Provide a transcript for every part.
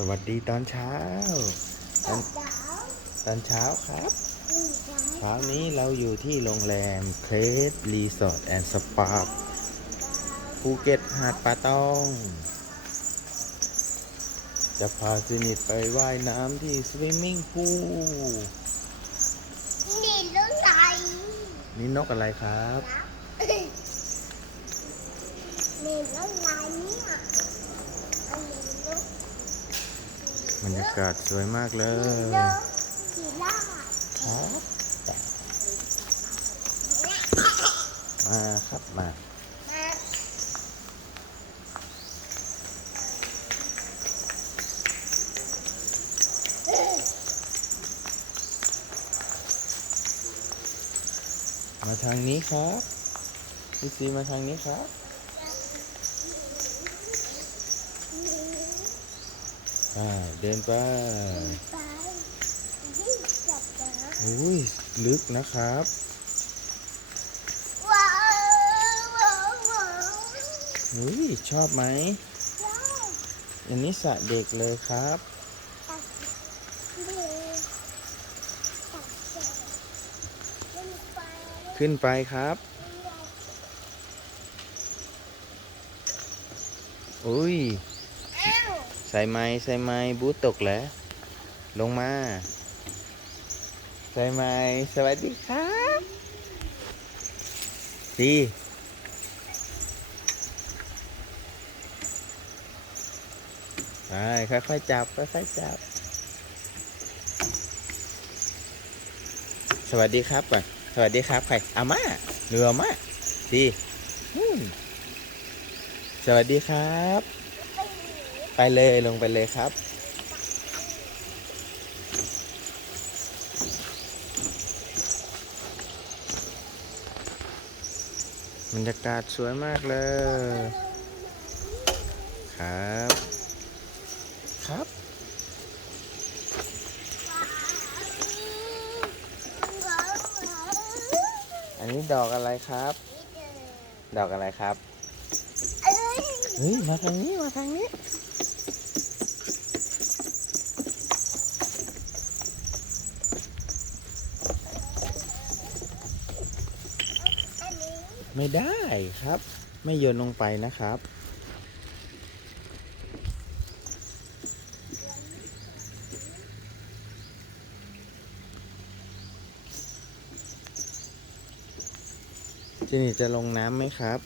สวัสดีตอนเช้า ตอนตอนเช้าครับเช้านี้เราอยู่ที่โรงแรมเครสรีสอร์ทแอนด์สปาภูเก็ตหาดป่าตอง จะพาซินิตไปว่ายน้ำที่สวิมมิ่งพูลนี่เรื่องไรนี่นกอะไรครับนะนี่เรื่องไรเนี่ยอันนี้เรื่อง บรรยากาศสวยมากเลยมาครับมามามาทางนี้ครับพี่ซีมาทางนี้ครับ อ่าเดินไปอุ้ยลึกนะครับว้าวว้าวว้าวอุ้ยชอบไหมอันนี้สระเด็กเลยครับขึ้นไปครับ อุ้ย ใส่ไม้ใส่ไม้บูตกแล้ว ลงมาใส่ไม้สวัสดีครับดีไปค่อยๆจับค่อยๆจับ สวัสดีครับก่อนสวัสดีครับใครอาม่าเรือมาดีสวัสดีครับ ไปเลยลงไปเลยครับ บรรยากาศสวยมากเลย ครับ ครับ อันนี้ดอกอะไรครับ ดอกอะไรครับ เฮ้ย มาทางนี้ มาทางนี้ ไม่ได้ครับ ไม่โยนลงไปนะครับ จินี่จะลงน้ำไหมครับ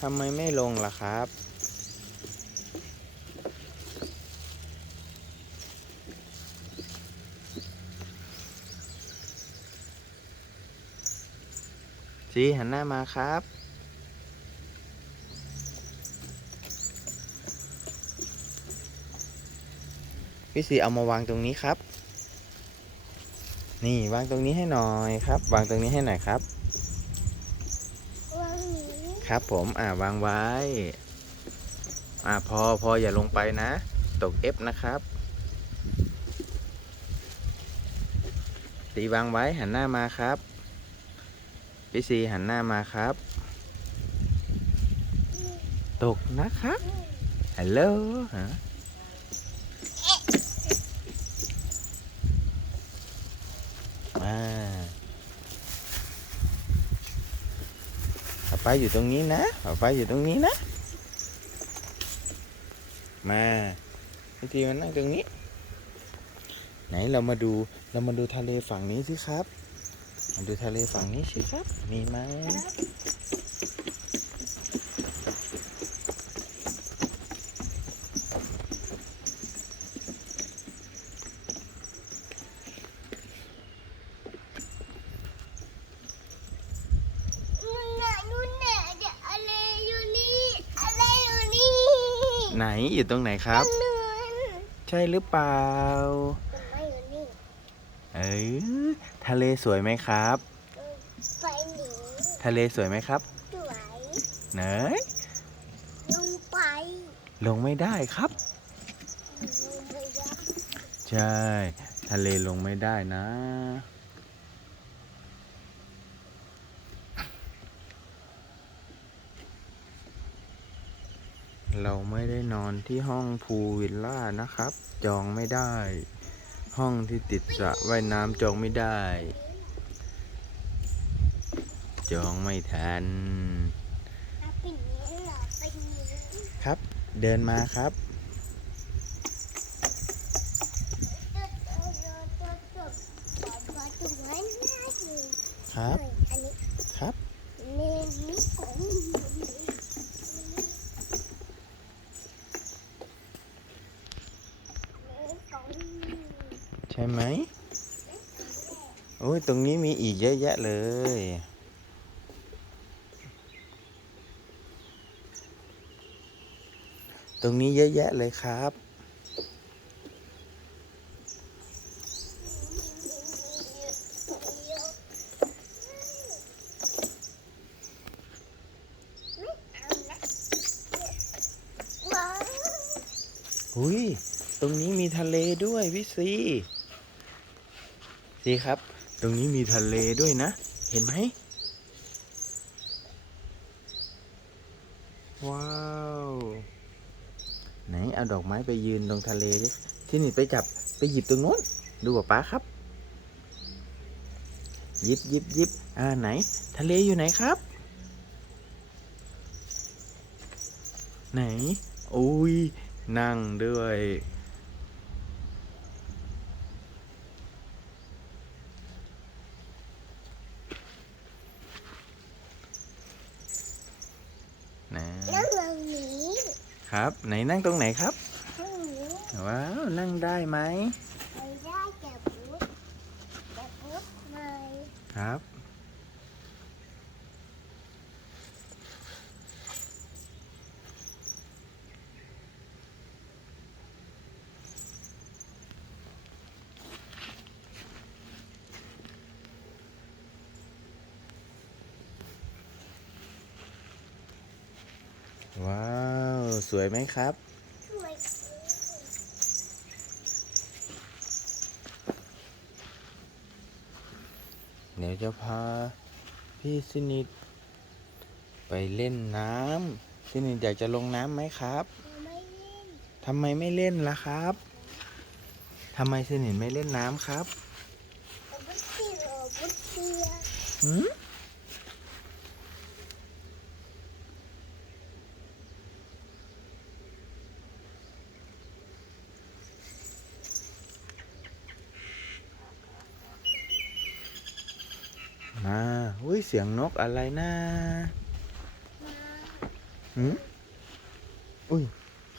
ทำไมไม่ลงล่ะครับ จีหันหน้ามาครับ พี่สีเอามาวางตรงนี้ครับ นี่วางตรงนี้ให้หน่อยครับ วางตรงนี้ให้หน่อยครับ ครับผมอ่าวางไว้ อ่าพอพออย่าลงไปนะ ตก F นะครับตีวางไว้หันหน้ามาครับ พี่ซีหันหน้ามาครับ ตกนะครับฮัลโหลฮะมาป๊าป้าอยู่ตรงนี้นะป๊าป้าอยู่ตรงนี้นะ มาพี่ซีมานั่งตรงนี้ ไหนเรามาดูเรามาดูทะเลฝั่งนี้สิครับ ดูทะเลฝั่งนี้สิครับ มีไหมนู่นน่ะนู่นน่ะเดี๋ยวอะไรอยู่นี่อะไรอยู่นี่ไหนอยู่ตรงไหนครับนู่นใช่หรือเปล่าทำไมอยู่นี่ เอ้ยทะเลสวยไหมครับ ไปหนีทะเลสวยไหมครับสวยเนยลงไปลงไม่ได้ครับ ลงไปได้ใช่ ทะเลลงไม่ได้นะ เราไม่ได้นอนที่ห้องพูลวิลล่านะครับ จองไม่ได้ ห้องที่ติดสระว่ายน้ำจองไม่ได้ จองไม่ทันเอาเป็นนี้เหรอเป็นนี้ครับ เดินมาครับจุดจุดจุดจุดจุดขอขอจุดไว้หน้าทีครับอันนี้ครับ เมนิของเมของ ใช่ ไหมโอ้ยตรงนี้มีอีกเยอะแยะเลย ตรงนี้เยอะแยะเลยครับไม่เอาละว้าวหุยตรงนี้มีทะเลด้วยพี่ซี ซีครับ ตรงนี้มีทะเลด้วยนะ เห็นไหม ว้าว ไหนเอาดอกไม้ไปยืนตรงทะเลดิที่นี่ไปจับไปหยิบตรงนู้น ดูกับป้าครับ หยิบหยิบหยิบอ่าไหน ทะเลอยู่ไหนครับ ไหน อุ้ยนั่งด้วย นะ นั่งตรงนี้ ครับ ไหนนั่งตรงไหนครับ ว้าว นั่งได้ไหมไได้แต่ปุ๊บแต่ปุ๊บเลยครับ ว้าว สวยไหมครับช่วยเดี๋ยวจะพาพี่สนิทไปเล่นน้ำสนิทอยากจะลงน้ำไหมครับไม่เล่นทำไมไม่เล่นล่ะครับทำไมสนิทไม่เล่นน้ำครับเอาบุตรเสียเอาบุตรเสียหืมมาอุ้ยเสียงนกอะไรนะมาหืมอุ้ย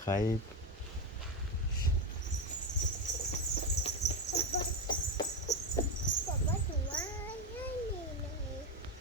ใคร